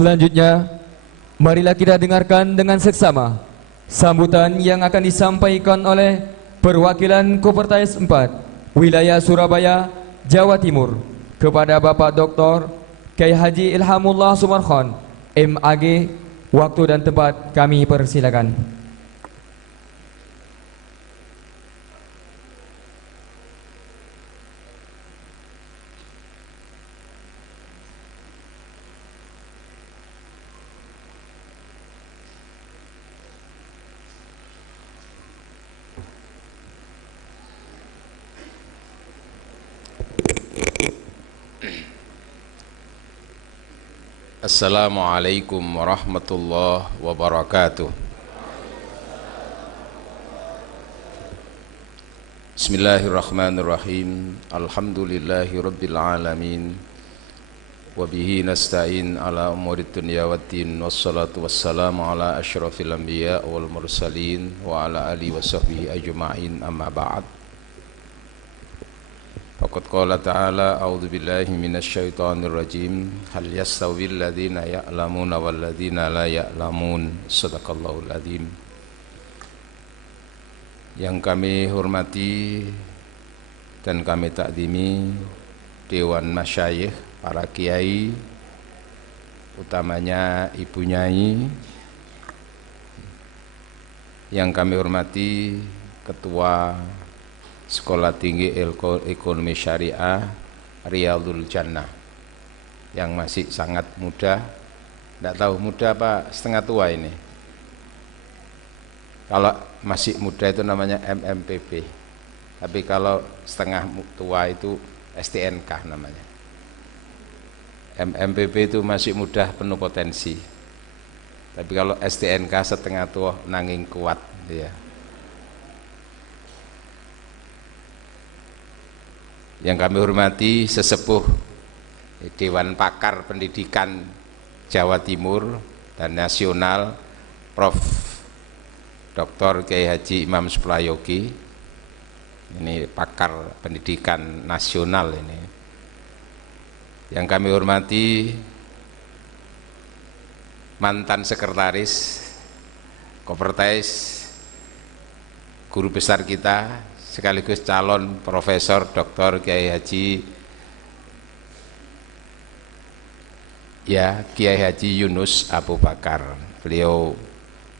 Selanjutnya, marilah kita dengarkan dengan seksama sambutan yang akan disampaikan oleh perwakilan Kopertais 4 Wilayah Surabaya, Jawa Timur kepada Bapak Dr. Kyai Haji Ilhamullah Sumarkhon, MAG. Waktu dan tempat kami persilakan. Assalamualaikum warahmatullahi wabarakatuh. Bismillahirrahmanirrahim. Alhamdulillahi rabbil alamin. Wabihi nasta'in ala umurid dunya waddin. Wassalatu wassalamu ala asyrafil anbiya wal mursalin wa ala alihi wa sahbihi ajma'in, amma ba'd. Faqad qala ta'ala a'udzu billahi minasy syaithanir rajim. Hal yastawil ladzina ya'lamuna wal ladzina la ya'lamun. Shadaqallahul adzim. Yang kami hormati dan kami takdimi Dewan Masyayikh, para kiai, utamanya Ibu Nyai. Yang kami hormati Ketua Sekolah Tinggi Ekonomi Syariah Riyadhul Jannah yang masih sangat muda. Tidak tahu muda apa setengah tua ini. Kalau masih muda itu namanya MMPB, tapi kalau setengah tua itu STNK namanya. MMPB itu masih muda penuh potensi, tapi kalau STNK setengah tua nanging kuat ya. Yang kami hormati sesepuh Dewan Pakar Pendidikan Jawa Timur dan Nasional, Prof. Dr. Kyai Haji Imam Suprayogi. Ini pakar pendidikan nasional ini. Yang kami hormati mantan sekretaris Kopertais, guru besar kita sekaligus calon Profesor Dr. Kyai Haji Kiai Haji Yunus Abu Bakar. Beliau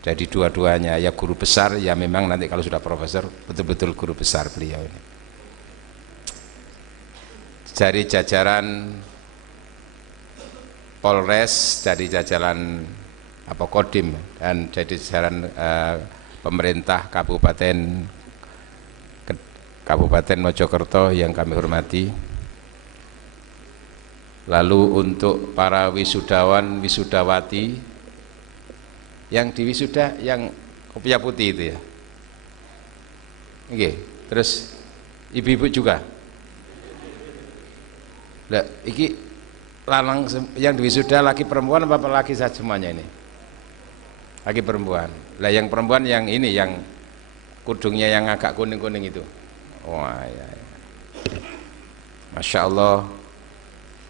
jadi dua-duanya, ya guru besar, ya memang nanti kalau sudah profesor betul-betul guru besar beliau ini. Dari jajaran Polres, dari jajaran Kodim, dan dari jajaran pemerintah Kabupaten Mojokerto yang kami hormati. Lalu untuk para wisudawan, wisudawati yang di wisuda yang kopiah putih itu ya. Oke, terus ibu-ibu juga. Lah, iki lanang yang di wisuda laki perempuan apa laki saja semuanya ini? Laki perempuan. Lah yang perempuan yang ini yang kudungnya yang agak kuning-kuning itu. Wah, ya. Masya Allah,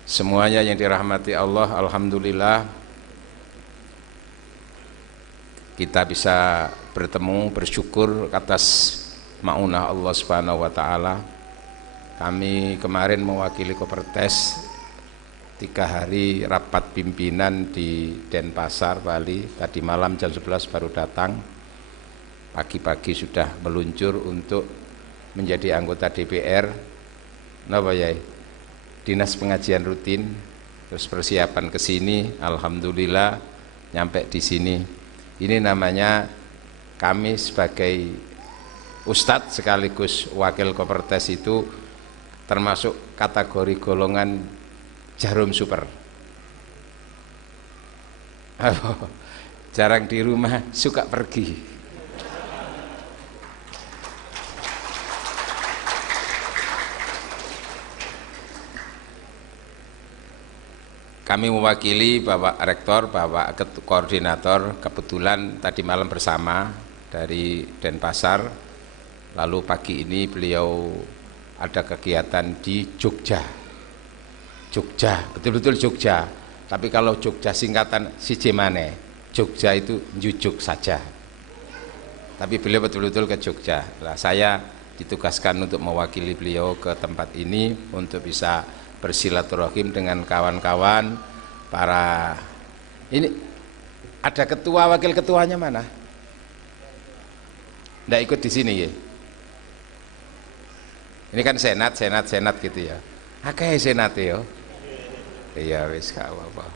semuanya yang dirahmati Allah, alhamdulillah kita bisa bertemu, bersyukur atas ma'unah Allah Subhanahu wa ta'ala. Kami kemarin mewakili Kopertais 3 hari rapat pimpinan di Denpasar, Bali. Tadi malam jam 11 baru datang. Pagi-pagi sudah meluncur untuk menjadi anggota DPR. Napa ya? Dinas pengajian rutin. Terus persiapan ke sini, alhamdulillah nyampe di sini. Ini namanya kami sebagai ustadz sekaligus wakil Kopertais itu termasuk kategori golongan jarum super. Jarang di rumah, suka pergi. Kami mewakili Bapak Rektor, Bapak Koordinator, kebetulan tadi malam bersama dari Denpasar, lalu pagi ini beliau ada kegiatan di Jogja, betul-betul Jogja, Tapi kalau Jogja singkatan siji maneh. Jogja itu jujuk saja. Tapi beliau betul-betul ke Jogja. Nah, saya ditugaskan untuk mewakili beliau ke tempat ini untuk bisa bersilaturahim dengan kawan-kawan para ini. Ada ketua, wakil ketuanya mana? Nggak ikut di sini ya. Ini kan senat gitu ya. Akeh senat ya. Iya wis gak apa-apa.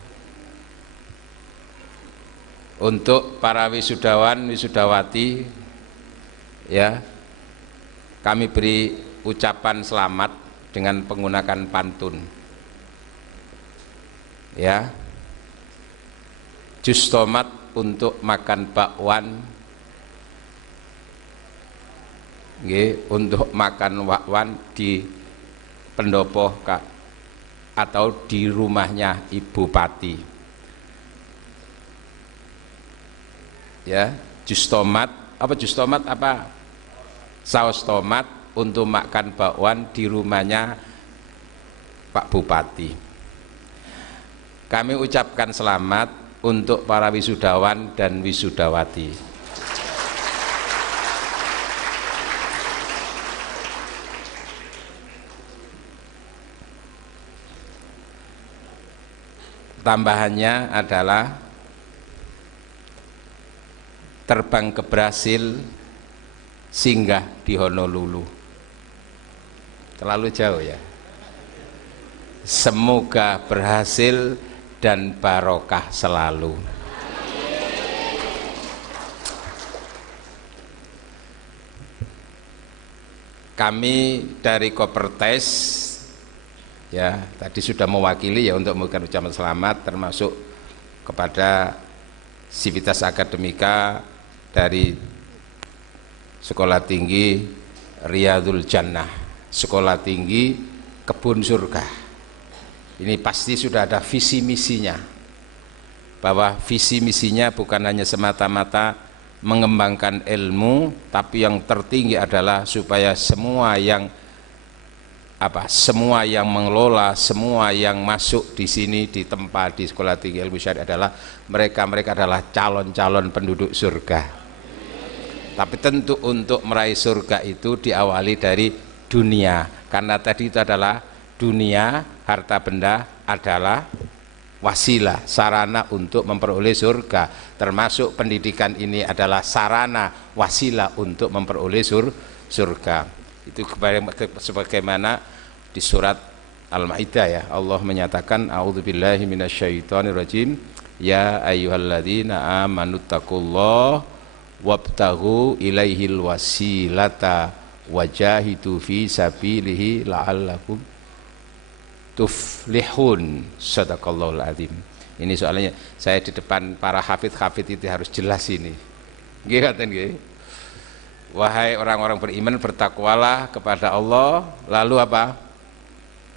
Untuk para wisudawan, wisudawati ya, kami beri ucapan selamat dengan menggunakan pantun. Ya. Jus tomat untuk makan bakwan. Nggih, untuk makan bakwan di pendopo atau di rumahnya Ibu Pati. Ya, jus tomat apa saus tomat untuk makan bakwan di rumahnya Pak Bupati. Kami ucapkan selamat untuk para wisudawan dan wisudawati. Tambahannya adalah terbang ke Brasil, singgah di Honolulu. Terlalu jauh ya. Semoga berhasil dan barokah selalu. Kami dari Kopertes ya, tadi sudah mewakili ya untuk memberikan ucapan selamat, termasuk kepada Sivitas Akademika dari Sekolah Tinggi Riyadul Jannah, Sekolah Tinggi Kebun Surga. Ini pasti sudah ada visi misinya, bahwa visi misinya bukan hanya semata-mata mengembangkan ilmu, tapi yang tertinggi adalah supaya semua yang mengelola, semua yang masuk di sini, di tempat di Sekolah Tinggi Ilmu Syariah adalah mereka adalah calon-calon penduduk surga. Tapi tentu untuk meraih surga itu diawali dari dunia, karena tadi itu adalah dunia, harta benda adalah wasilah, sarana untuk memperoleh surga. Termasuk pendidikan ini adalah sarana, wasilah untuk memperoleh surga. Itu sebagaimana di surat Al-Maidah ya, Allah menyatakan a'udzubillahi minasyaitonirrajim, ya ayyuhalladzina amanuttaqullaha wabtaghu ilaihil wasilata wajahidu fi sabilihi la'allakum tuflihun. Shadaqallahul azim. Ini soalnya saya di depan para hafidh-hafidh itu harus jelas ini. Nggih ngoten nggih. Wahai orang-orang beriman, bertakwalah kepada Allah, lalu apa?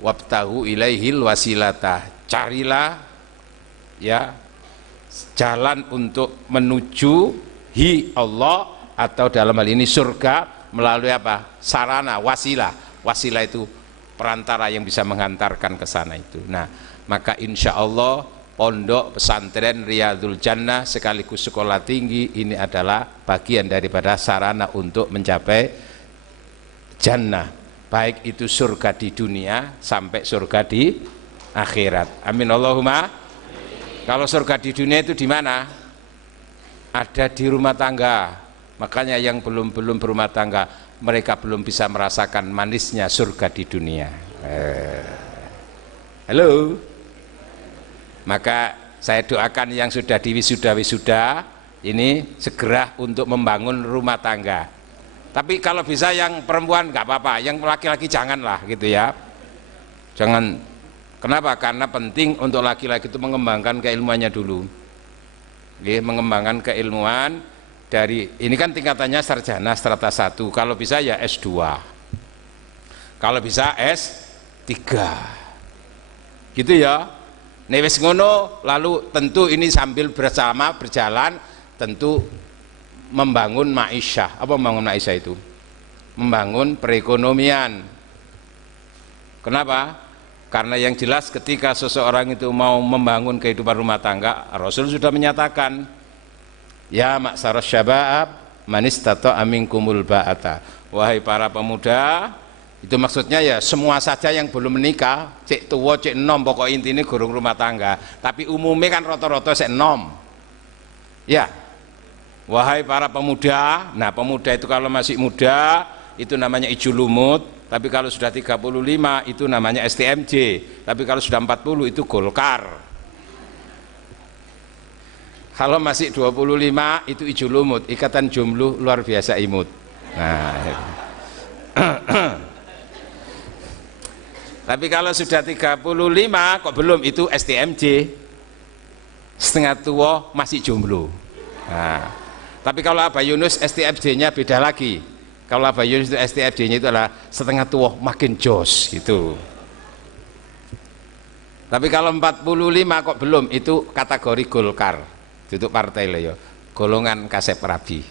Wabtahu ilaihil wasilata, carilah ya jalan untuk menuju Allah, atau dalam hal ini surga, melalui apa? Sarana, wasilah. Wasilah itu perantara yang bisa menghantarkan ke sana itu. Nah, maka insya Allah pondok pesantren Riyadul Jannah sekaligus sekolah tinggi ini adalah bagian daripada sarana untuk mencapai jannah, baik itu surga di dunia sampai surga di akhirat. Amin Allahumma. Kalau surga di dunia itu di mana? Ada di rumah tangga. Makanya yang belum berumah tangga, mereka belum bisa merasakan manisnya surga di dunia. Halo. Maka saya doakan yang sudah di wisuda ini segera untuk membangun rumah tangga. Tapi kalau bisa yang perempuan nggak apa-apa, yang laki-laki janganlah gitu ya. Jangan. Kenapa? Karena penting untuk laki-laki itu mengembangkan keilmuannya dulu. Mengembangkan keilmuan dari ini kan tingkatannya sarjana strata 1. Kalau bisa ya S2. Kalau bisa S3. Gitu ya. Newes ngono, lalu tentu ini sambil berjalan tentu membangun ma'isyah. Apa membangun ma'isyah itu? Membangun perekonomian. Kenapa? Karena yang jelas ketika seseorang itu mau membangun kehidupan rumah tangga, Rasul sudah menyatakan, ya ma'syaras syabab man istata'a minkumul ba'ata, wahai para pemuda, itu maksudnya ya semua saja yang belum menikah, cek tua cek enom, pokok intinya gurung rumah tangga, tapi umumnya kan rata-rata cek enom ya. Wahai para pemuda, nah pemuda itu kalau masih muda itu namanya ijulumut, tapi kalau sudah 35 itu namanya STMJ, tapi kalau sudah 40 itu Golkar. Kalau masih 25 itu ijulumut, ikatan jomblo luar biasa imut. Nah tapi kalau sudah 35 kok belum, itu STMJ, setengah tua masih jomblo. Nah, tapi kalau Abah Yunus STMJ-nya beda lagi. Kalau Abah Yunus itu STMJ-nya itu adalah setengah tua makin jos gitu. Tapi kalau 45 kok belum, itu kategori Golkar, itu partai loh ya, golongan Kasep Rabi.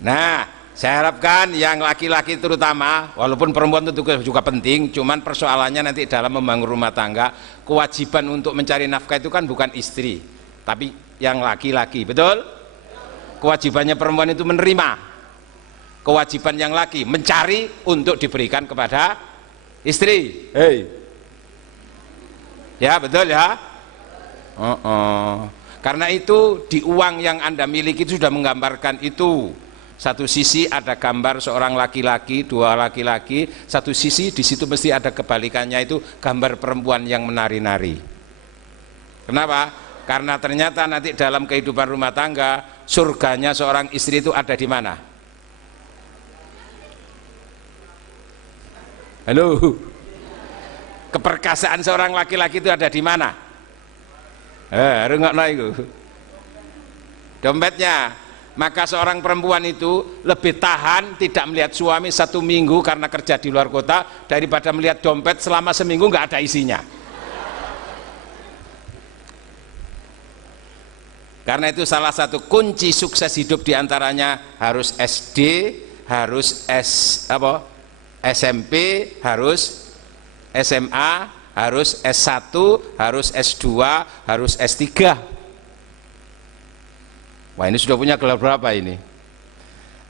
Nah, saya harapkan yang laki-laki terutama, walaupun perempuan itu juga penting, cuman persoalannya nanti dalam membangun rumah tangga, kewajiban untuk mencari nafkah itu kan bukan istri, tapi yang laki-laki, betul? Kewajibannya perempuan itu menerima, kewajiban yang laki mencari untuk diberikan kepada istri. Hei, ya betul ya. Karena itu di uang yang Anda miliki itu sudah menggambarkan itu. Satu sisi ada gambar seorang laki-laki, dua laki-laki, satu sisi di situ mesti ada kebalikannya, itu gambar perempuan yang menari-nari. Kenapa? Karena ternyata nanti dalam kehidupan rumah tangga, surganya seorang istri itu ada di mana? Halo, keperkasaan seorang laki-laki itu ada di mana? Rengokno iku. Dompetnya. Maka seorang perempuan itu lebih tahan tidak melihat suami 1 minggu karena kerja di luar kota, daripada melihat dompet selama seminggu nggak ada isinya. Karena itu salah satu kunci sukses hidup diantaranya harus SD, harus SMP, harus SMA, harus S1, harus S2, harus S3. Wah, ini sudah punya gelar berapa ini?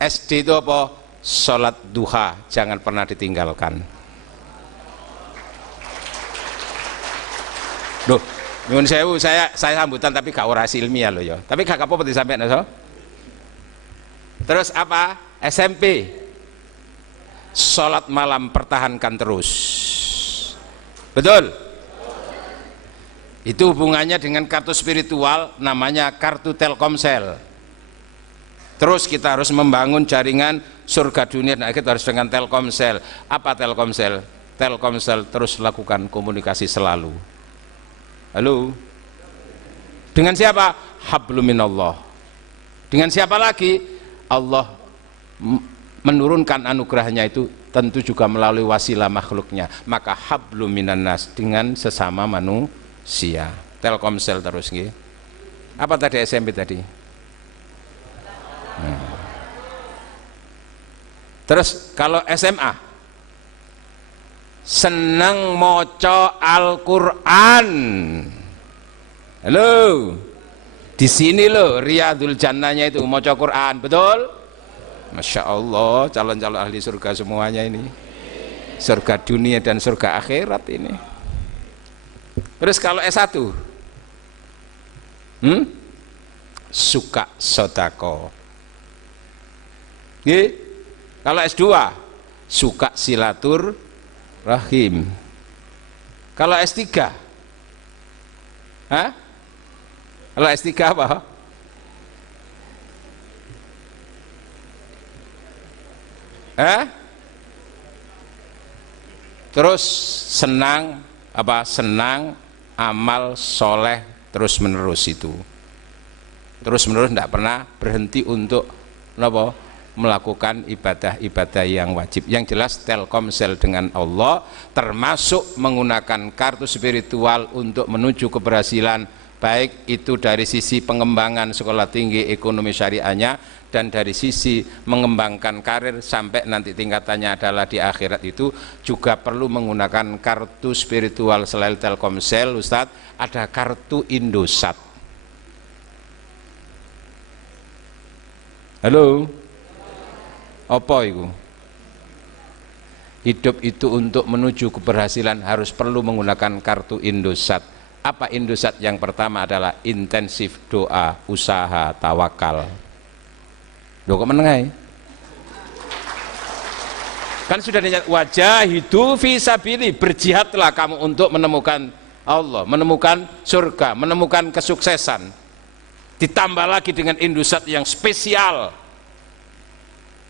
SD itu apa? Sholat duha, jangan pernah ditinggalkan. Duh, nyuwun sewu, saya sambutan tapi gak orasi ilmiah loh ya. Tapi gak apa-apa disampaikan so. Terus apa? SMP, sholat malam pertahankan terus. Betul? Itu hubungannya dengan kartu spiritual, namanya kartu Telkomsel. Terus kita harus membangun jaringan surga dunia, nah kita harus dengan Telkomsel. Apa Telkomsel? Telkomsel terus lakukan komunikasi selalu. Halo? Dengan siapa? Habluminallah. Dengan siapa lagi? Allah menurunkan anugerahnya itu tentu juga melalui wasilah makhluknya. Maka habluminannas, dengan sesama manusia. Telkomsel terus nggih. Apa tadi SMP tadi? Terus kalau SMA, seneng moco Al-Quran. Halo, di sini loh Riyadul Jannahnya itu moco Quran, betul? Masya Allah, calon-calon ahli surga semuanya ini, surga dunia dan surga akhirat ini. Terus kalau S1, suka sodako. Kalau S2, suka silatur rahim. Kalau S3, kalau S3 apa? Terus senang apa? Senang amal soleh terus menerus itu. Terus menerus tidak pernah berhenti untuk apa? Melakukan ibadah-ibadah yang wajib. Yang jelas Telkomsel dengan Allah, termasuk menggunakan kartu spiritual untuk menuju keberhasilan, baik itu dari sisi pengembangan sekolah tinggi ekonomi syariahnya dan dari sisi mengembangkan karir sampai nanti tingkatannya adalah di akhirat itu juga perlu menggunakan kartu spiritual. Selain Telkomsel, Ustadz, ada kartu Indosat. Halo? Apa itu? Hidup itu untuk menuju keberhasilan harus perlu menggunakan kartu Indosat. Apa Indosat? Yang pertama adalah intensif doa, usaha, tawakal. Loh kok menengai? Kan sudah dinyatakan wajahidu fi sabili, berjihadlah kamu untuk menemukan Allah, menemukan surga, menemukan kesuksesan. Ditambah lagi dengan Indosat yang spesial.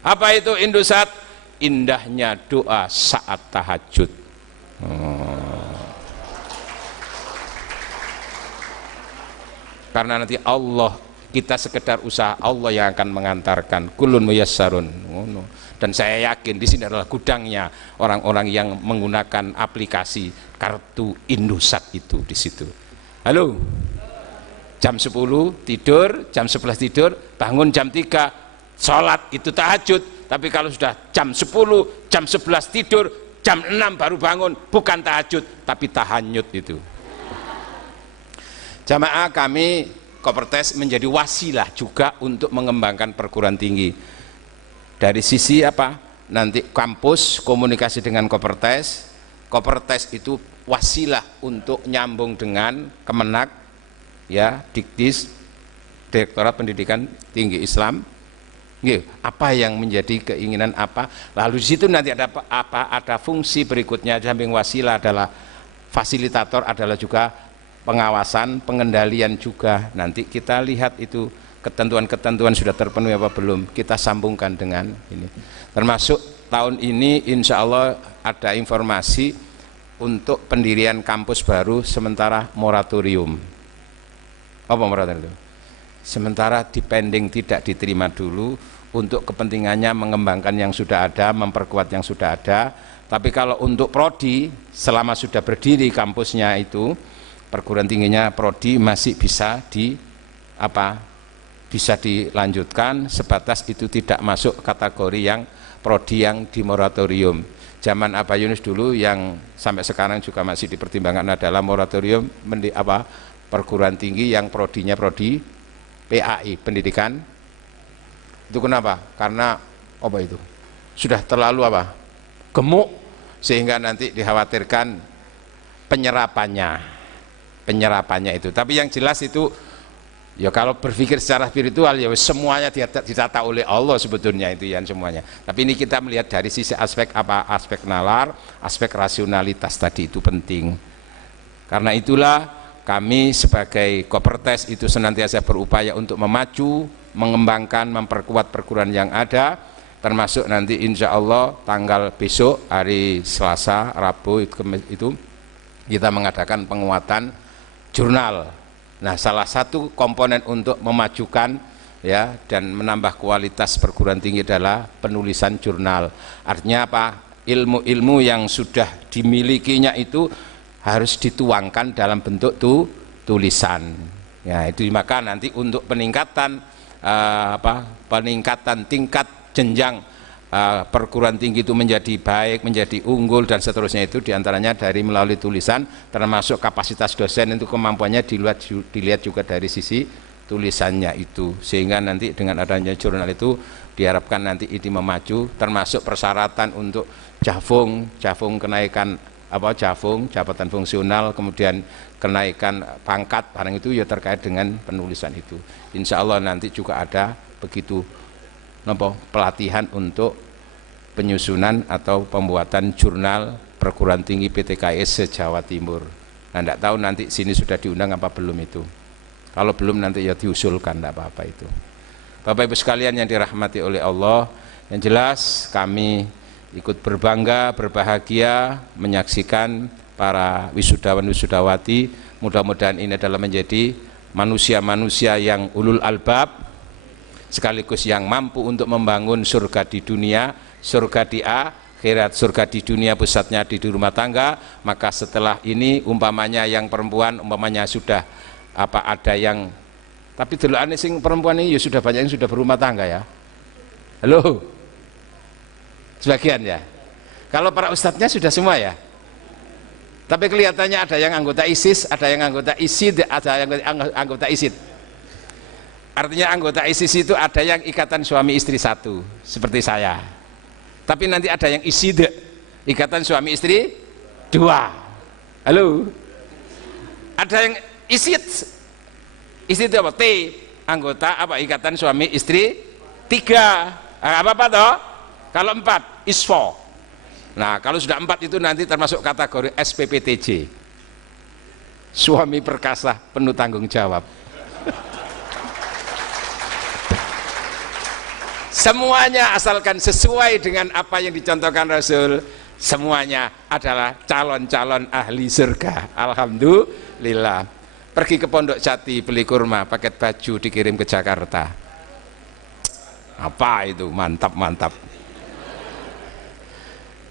Apa itu Indosat? Indahnya doa saat tahajud. Karena nanti Allah, kita sekedar usaha, Allah yang akan mengantarkan. Kulun muyassarun. Dan saya yakin di sini adalah gudangnya orang-orang yang menggunakan aplikasi kartu Indosat itu di situ. Halo. Jam 10 tidur, jam 11 tidur, bangun jam 3 sholat, itu tahajud. Tapi kalau sudah jam 10, jam 11 tidur, jam 6 baru bangun, bukan tahajud tapi tahanyut itu. Jamaah, kami Kopertes menjadi wasilah juga untuk mengembangkan perguruan tinggi. Dari sisi apa? Nanti kampus komunikasi dengan Kopertes. Kopertes itu wasilah untuk nyambung dengan Kemenak, ya, Diktis, Direktorat Pendidikan Tinggi Islam. Apa yang menjadi keinginan apa? Lalu di situ nanti ada apa? Ada fungsi berikutnya. Samping wasilah adalah fasilitator, adalah juga pengawasan, pengendalian juga. Nanti kita lihat itu ketentuan-ketentuan sudah terpenuhi apa belum. Kita sambungkan dengan ini. Termasuk tahun ini insya Allah ada informasi untuk pendirian kampus baru sementara moratorium. Apa moratorium? Sementara dipending, tidak diterima dulu, untuk kepentingannya mengembangkan yang sudah ada, memperkuat yang sudah ada. Tapi kalau untuk prodi, selama sudah berdiri kampusnya itu, perguruan tingginya prodi masih bisa bisa dilanjutkan, sebatas itu tidak masuk kategori yang prodi yang di moratorium. Zaman Aba Yunus dulu yang sampai sekarang juga masih dipertimbangkan adalah moratorium perguruan tinggi yang prodinya prodi PAI, pendidikan. Itu kenapa? Karena apa itu? Sudah terlalu gemuk, sehingga nanti dikhawatirkan penyerapannya itu. Tapi yang jelas itu, ya kalau berpikir secara spiritual, ya semuanya ditata oleh Allah sebetulnya itu ya semuanya. Tapi ini kita melihat dari sisi aspek aspek nalar, aspek rasionalitas tadi itu penting. Karena itulah kami sebagai Kopertes itu senantiasa berupaya untuk memacu, mengembangkan, memperkuat perguruan yang ada, termasuk nanti insya Allah tanggal besok hari Selasa, Rabu itu kita mengadakan penguatan jurnal. Nah, salah satu komponen untuk memajukan ya dan menambah kualitas perguruan tinggi adalah penulisan jurnal. Artinya apa? Ilmu-ilmu yang sudah dimilikinya itu harus dituangkan dalam bentuk tulisan. Ya, itu maka nanti untuk peningkatan peningkatan tingkat jenjang perguruan tinggi itu menjadi baik, menjadi unggul dan seterusnya, itu diantaranya dari melalui tulisan, termasuk kapasitas dosen itu kemampuannya dilihat juga dari sisi tulisannya itu, sehingga nanti dengan adanya jurnal itu diharapkan nanti ini memacu, termasuk persyaratan untuk jafung kenaikan jabatan fungsional, kemudian kenaikan pangkat, barang itu ya terkait dengan penulisan itu. Insya Allah nanti juga ada begitu pelatihan untuk penyusunan atau pembuatan jurnal perguruan tinggi PTKS se-Jawa Timur. Nah, tidak tahu nanti sini sudah diundang apa belum itu. Kalau belum nanti ya diusulkan, tidak apa-apa itu. Bapak Ibu sekalian yang dirahmati oleh Allah, yang jelas kami ikut berbangga, berbahagia menyaksikan para wisudawan-wisudawati. Mudah-mudahan ini adalah menjadi manusia-manusia yang ulul albab, sekaligus yang mampu untuk membangun surga di dunia, surga di akhirat. Surga di dunia pusatnya di rumah tangga, maka setelah ini umpamanya yang perempuan umpamanya sudah ada yang, tapi dulu aneh sing perempuan ini ya sudah banyak yang sudah berumah tangga ya. Halo? Sebagian ya. Kalau para ustadznya sudah semua ya. Tapi kelihatannya ada yang anggota ISIS, ada yang anggota ISID, ada yang anggota ISID. Artinya anggota ISIS itu ada yang ikatan suami istri satu, seperti saya. Tapi nanti ada yang ISID, ikatan suami istri dua. Halo? Ada yang ISID. ISID itu apa? T, anggota apa? Ikatan suami istri tiga. Apa toh? Kalau empat, ISFO. Nah, kalau sudah empat itu nanti termasuk kategori SPPTJ, suami perkasa penuh tanggung jawab. Semuanya asalkan sesuai dengan apa yang dicontohkan Rasul, semuanya adalah calon-calon ahli surga. Alhamdulillah. Pergi ke Pondok Jati beli kurma, paket baju dikirim ke Jakarta. Apa itu? Mantap.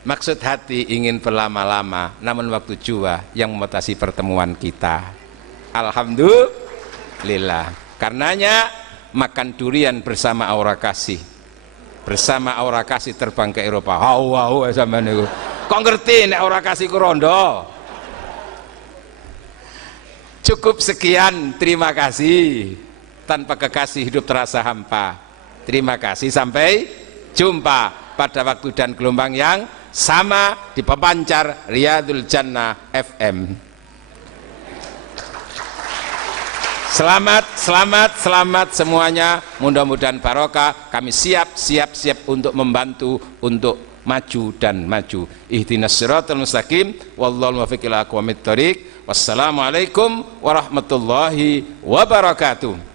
Maksud hati ingin berlama-lama, namun waktu jua yang membatasi pertemuan kita. Alhamdulillah. Karenanya makan durian bersama aura kasih. Bersama aura kasih terbang ke Eropa. Hau sama niku. Kok ngerti nek aura kasih ku rondo? Cukup sekian, terima kasih. Tanpa kekasih hidup terasa hampa. Terima kasih, sampai jumpa pada waktu dan gelombang yang sama di pemancar Riyadul Jannah FM. Selamat semuanya, mudah-mudahan barokah. Kami siap untuk membantu untuk maju dan maju. Ihdinas siratal mustaqim, wallahul muwaffiq ila aqwamit thoriq. Wassalamualaikum warahmatullahi wabarakatuh.